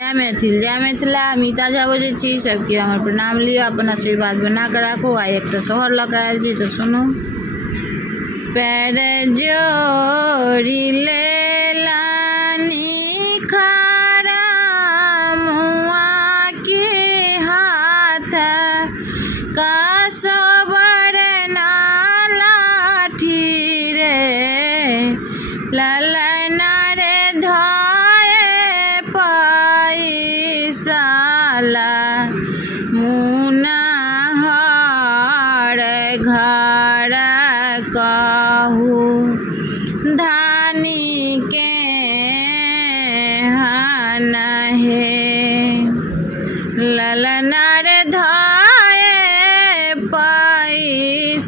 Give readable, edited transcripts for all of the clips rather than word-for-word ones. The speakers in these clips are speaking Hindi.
जय मैथिल जय मिथिला। मीता झा बजे छी। सबके हमर प्रणाम लियो, अपन आशीर्वाद बना कर राखो। आइ एक सोहर लऽ कऽ आयल छी तऽ सुनू। पैर जोड़ी लेलानी खड़ा मुआ के हाथ कसबर ना लाठी रे ललना रे धाए पैसाला मुना हर घर कहू धानी के हन हे ललना रे धाए पैसाला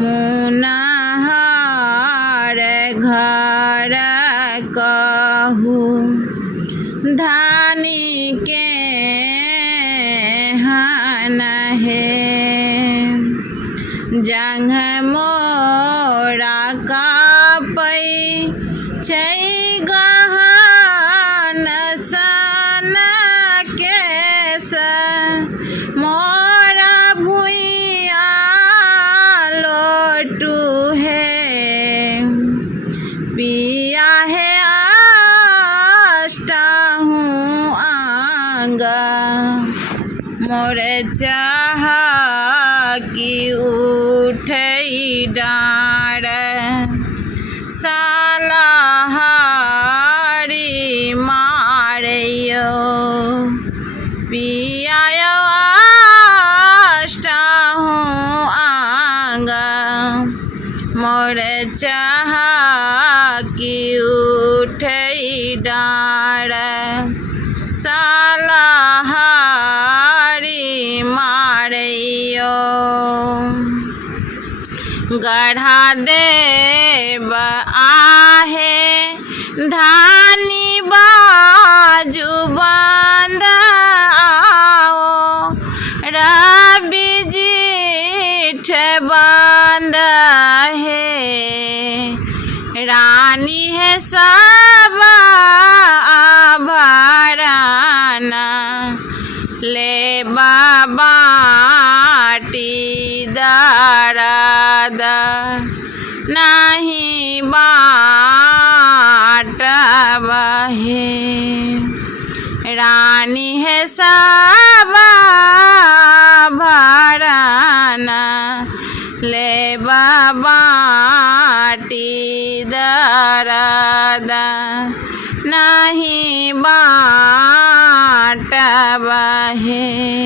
मुना हर घर कहू धानी के हन हे जंघ मोरा कापै छै गहन सन केस मोरा भुइया लोटू है पिया है अष्टाहूँ अंग मोरे चाह की उठई डार साला हारी मारियो पिया अष्टाहूँ अंग मोरे चाह की उठई डार साला हारी मारियो गढ़ा देव आहे धानी बाजू बंद आओ रवि जीठ बंद है रानी है सब आभरण ले बाटी दर्द नहीं बाटब है रानी है सब आभरण ले बाटी दर्द नहीं बाटब है।